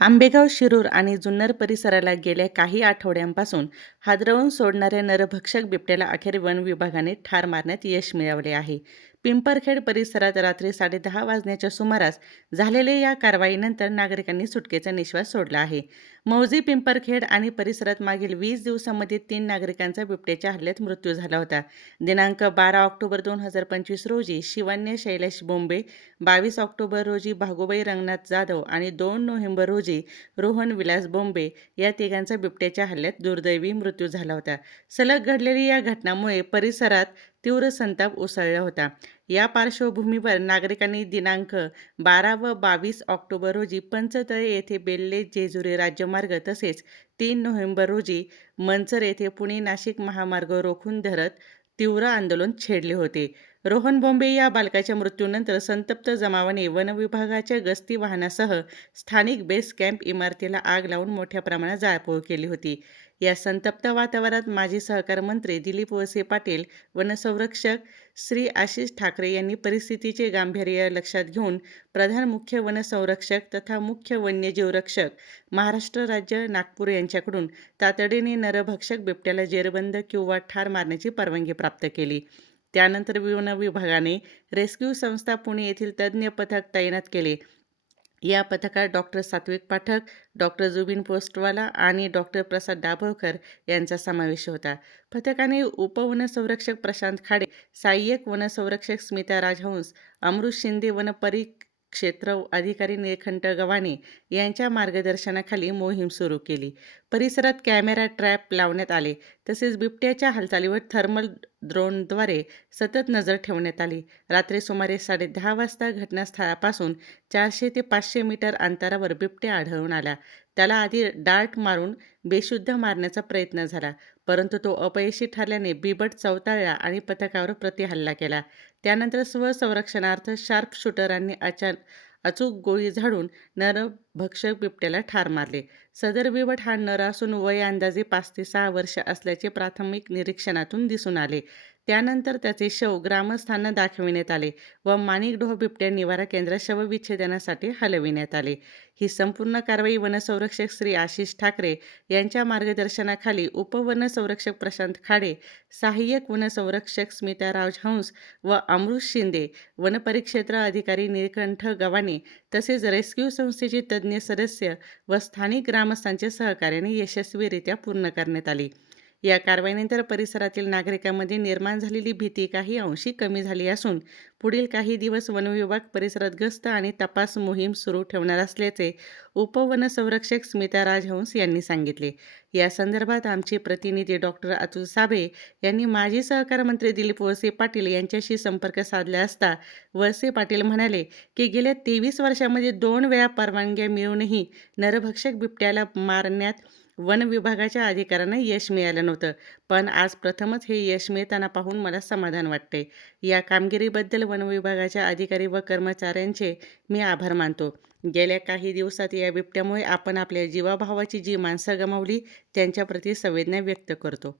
आंबेगाव शिरूर आणि जुन्नर परिसराला गेल्या काही आठवड्यांपासून हादरवून सोडणाऱ्या नरभक्षक बिबट्याला अखेर वन विभागाने ठार मारण्यात यश मिळवले आहे. पिंपरखेड परिसरात रात्री साडेदहा वाजण्याच्या सुमारास झालेल्या या कारवाईनंतर नागरिकांनी सुटकेचा निश्वास सोडला आहे. मौजी पिंपरखेड आणि परिसरात मागील वीस दिवसांमध्ये तीन नागरिकांचा बिबट्याच्या हल्ल्यात मृत्यू झाला होता. दिनांक बारा ऑक्टोबर दोन हजार पंचवीस रोजी शिवन्य शैलेश बोंबे बावीस ऑक्टोबर रोजी भागोबाई रंगनाथ जाधव आणि दोन नोव्हेंबर रोजी रोहन विलास बोंबे या तिघांचा बिबट्याच्या हल्ल्यात दुर्दैवी मृत्यू झाला होता. सलग घडलेल्या या घटनामुळे परिसरात तीव्र संताप उसळला होता. या पार्श्वभूमीवर नागरिकांनी दिनांक बारा व बावीस ऑक्टोबर रोजी पंचतळे येथे बेल्ले जेजुरी राज्यमार्ग तसेच तीन नोव्हेंबर रोजी मंचर येथे पुणे नाशिक महामार्ग रोखून धरत तीव्र आंदोलन छेडले होते. रोहन बोंबे या बालकाच्या मृत्यूनंतर संतप्त जमावाने वनविभागाच्या गस्ती वाहनासह स्थानिक बेस कॅम्प इमारतीला आग लावून मोठ्या प्रमाणात जाळपोळ केली होती. या संतप्त वातावरणात माजी सहकार मंत्री दिलीप वळसे पाटील वनसंरक्षक श्री आशिष ठाकरे यांनी परिस्थितीचे गांभीर्य लक्षात घेऊन प्रधान मुख्य वनसंरक्षक तथा मुख्य वन्यजीवरक्षक महाराष्ट्र राज्य नागपूर यांच्याकडून तातडीने नरभक्षक बिबट्याला जेरबंद किंवा ठार मारण्याची परवानगी प्राप्त केली. त्यानंतर वन विभागाने रेस्क्यू संस्था पुणे येथील तज्ज्ञ पथक तैनात केले. या पथकात डॉक्टर सात्विक पाठक डॉक्टर जुबिन पोस्टवाला आणि डॉक्टर प्रसाद दाभोळकर यांचा समावेश होता. पथकाने उपवनसंरक्षक प्रशांत खाडे सहाय्यक वनसंरक्षक स्मिता राजहंस अमृत शिंदे वनपरिक क्षेत्र अधिकारी निळखंठ गव्हाणे यांच्या मार्गदर्शनाखाली मोहीम सुरू केली. परिसरात कॅमेरा ट्रॅप लावण्यात आले. तसेच बिबट्याच्या हालचालीवर थर्मल ड्रोनद्वारे सतत नजर ठेवण्यात आली. रात्री सुमारे साडे दहा वाजता घटनास्थळापासून चारशे ते पाचशे मीटर अंतरावर बिबट्या आढळून आला त्याला आधी डार्ट मारून बेशुद्ध मारण्याचा प्रयत्न झाला परंतु तो अपयशी ठरल्याने बिबट चवताळला आणि पथकावर प्रतिहल्ला केला. त्यानंतर स्वसंरक्षणार्थ शार्प शूटरांनी अचान अचूक गोळी झाडून नरभक्षक बिबट्याला ठार मारले. सदर बिबट हा नर असून वय अंदाजे पाच ते सहा वर्ष असल्याचे प्राथमिक निरीक्षणातून दिसून आले. त्यानंतर त्याचे शव ग्रामस्थांना दाखविण्यात आले व माणिकडोह बिबट्या निवारा केंद्र शवविच्छेदनासाठी हलविण्यात आले. ही संपूर्ण कारवाई वनसंरक्षक श्री आशिष ठाकरे यांच्या मार्गदर्शनाखाली उपवनसंरक्षक प्रशांत खाडे सहाय्यक वनसंरक्षक स्मिता राजहंस व अमृत शिंदे वनपरिक्षेत्र अधिकारी निळकंठ गव्हाणे तसेच रेस्क्यू संस्थेचे तज्ज्ञ सदस्य व स्थानिक ग्रामस्थांच्या सहकार्याने यशस्वीरित्या पूर्ण करण्यात आली. या कारवाईनंतर परिसरातील नागरिकांमध्ये निर्माण झालेली भीती काही अंशी कमी झाली असून पुढील काही दिवस वनविभाग परिसरात गस्त आणि तपास मोहीम सुरू ठेवणार असल्याचे उपवनसंरक्षक स्मिता राजहंस यांनी सांगितले. या संदर्भात आमचे प्रतिनिधी डॉक्टर अतुल साबे यांनी माजी सहकार मंत्री दिलीप वळसे पाटील यांच्याशी संपर्क साधला असता वळसे पाटील म्हणाले की गेल्या तेवीस वर्षामध्ये दोन वेळा परवानग्या मिळूनही नरभक्षक बिबट्याला मारण्यात वन विभागाच्या अधिकाऱ्यांना यश मिळालं नव्हतं. पण आज प्रथमच हे यश मिळताना पाहून मला समाधान वाटते या कामगिरीबद्दल वन विभागाच्या अधिकारी व कर्मचाऱ्यांचे मी आभार मानतो. गेल्या काही दिवसात या बिबट्यामुळे आपण आपल्या जीवाभावाची जी माणसं गमावली त्यांच्याप्रती संवेदना व्यक्त करतो.